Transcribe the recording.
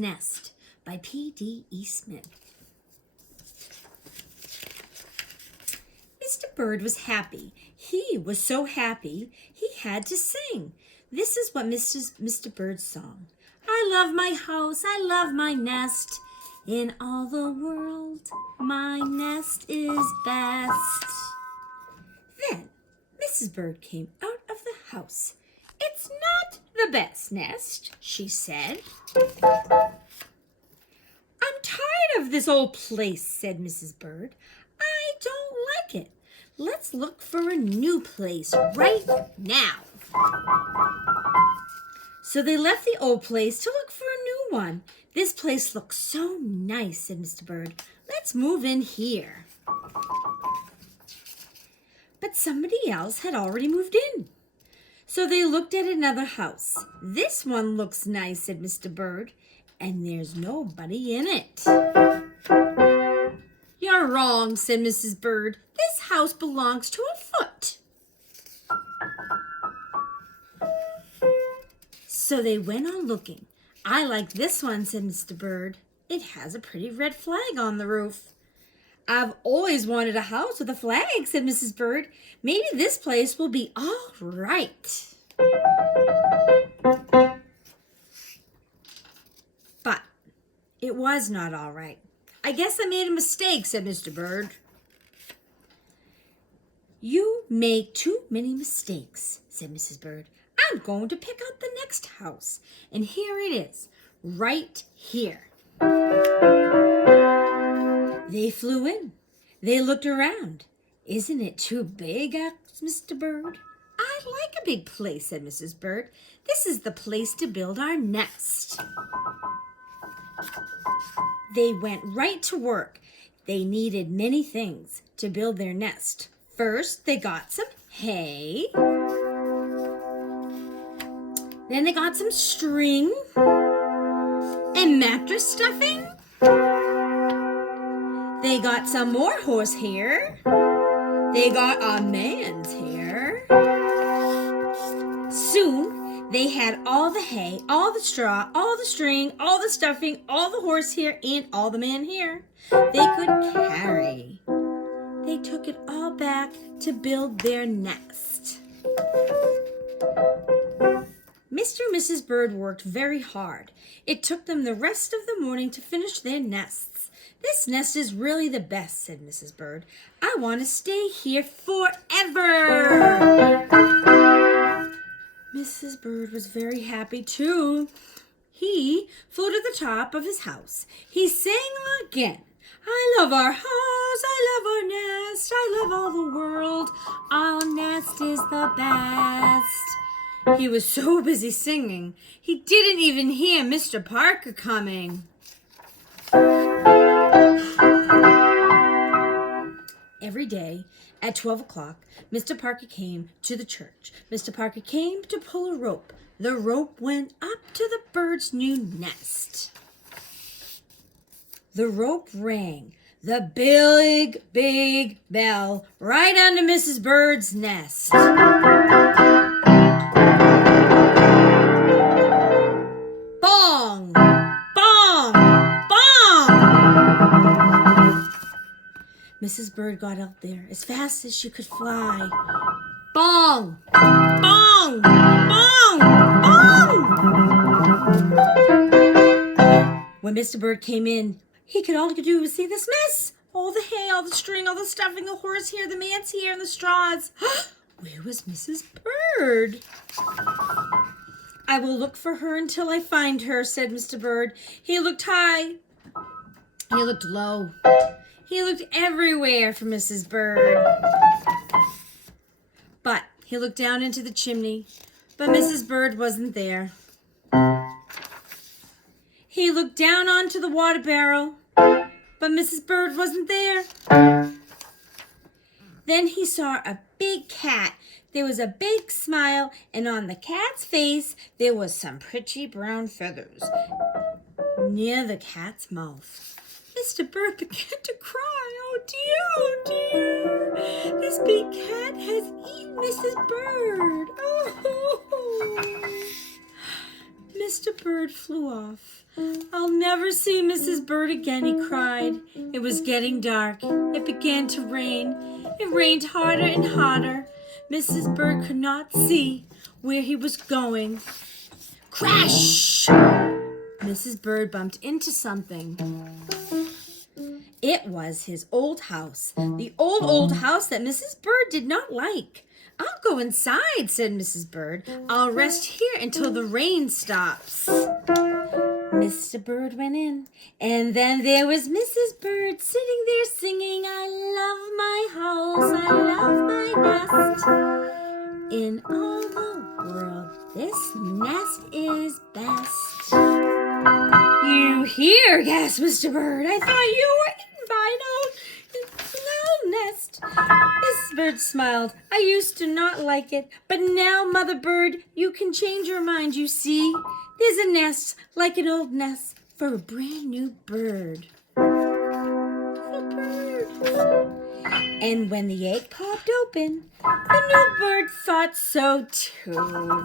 Nest by P.D. Eastman. Mr. Bird was happy. He was so happy he had to sing. This is what Mr. Bird's song. I love my house, I love my nest. In all the world, my nest is best. Then Mrs. Bird came out of the house. It's not the best nest, she said. I'm tired of this old place, said Mrs. Bird. I don't like it. Let's look for a new place right now. So they left the old place to look for a new one. This place looks so nice, said Mr. Bird. Let's move in here. But somebody else had already moved in. So they looked at another house. This one looks nice, said Mr. Bird, and there's nobody in it. You're wrong, said Mrs. Bird. This house belongs to a foot. So they went on looking. I like this one, said Mr. Bird. It has a pretty red flag on the roof. I've always wanted a house with a flag, said Mrs. Bird. Maybe this place will be all right. But it was not all right. I guess I made a mistake, said Mr. Bird. You make too many mistakes, said Mrs. Bird. I'm going to pick out the next house. And here it is, right here. They flew in. They looked around. Isn't it too big, asked Mr. Bird. I like a big place, said Mrs. Bird. This is the place to build our nest. They went right to work. They needed many things to build their nest. First, they got some hay. Then they got some string and mattress stuffing. They got some more horsehair. They got a man's hair. Soon, they had all the hay, all the straw, all the string, all the stuffing, all the horsehair, and all the man hair they could carry. They took it all back to build their nest. Mr. and Mrs. Bird worked very hard. It took them the rest of the morning to finish their nests. This nest is really the best, said Mrs. Bird. I want to stay here forever. Mrs. Bird was very happy too. He flew to the top of his house. He sang again. I love our house, I love our nest, I love all the world. Our nest is the best. He was so busy singing, he didn't even hear Mr. Parker coming. Every day at 12 o'clock, Mr. Parker came to the church. Mr. Parker came to pull a rope. The rope went up to the bird's new nest. The rope rang the big, big bell right under Mrs. Bird's nest. Bong! Bong! Bong! Mrs. Bird got up there as fast as she could fly. Bong! Bong! Bong! Bong! When Mr. Bird came in, all he could do was see this mess. All the hay, all the string, all the stuffing, the horsehair, the man's hair, and the straws. Where was Mrs. Bird? I will look for her until I find her, said Mr. Bird. He looked high. He looked low. He looked everywhere for Mrs. Bird. But he looked down into the chimney, but Mrs. Bird wasn't there. He looked down onto the water barrel, but Mrs. Bird wasn't there. Then he saw a big cat. There was a big smile, and on the cat's face, there was some pretty brown feathers near the cat's mouth. Mr. Bird began to cry. Oh dear, this big cat has eaten Mrs. Bird. Oh. Mr. Bird flew off. I'll never see Mrs. Bird again, he cried. It was getting dark. It began to rain. It rained harder and harder. Mrs. Bird could not see where he was going. Crash! Mrs. Bird bumped into something. It was his old house, the old house that Mrs. Bird did not like. I'll go inside, said Mrs. Bird. I'll rest here until the rain stops. Mr. Bird went in, and then there was Mrs. Bird sitting there singing, I love my house, I love my nest. In all the world, this nest is best. You here, gasped Mr. Bird. I thought you were eaten by an old nest. Mrs. Bird smiled. I used to not like it, but now, Mother Bird, you can change your mind, you see. There's a nest, like an old nest, for a brand new bird. And when the egg popped open, the new bird thought so too.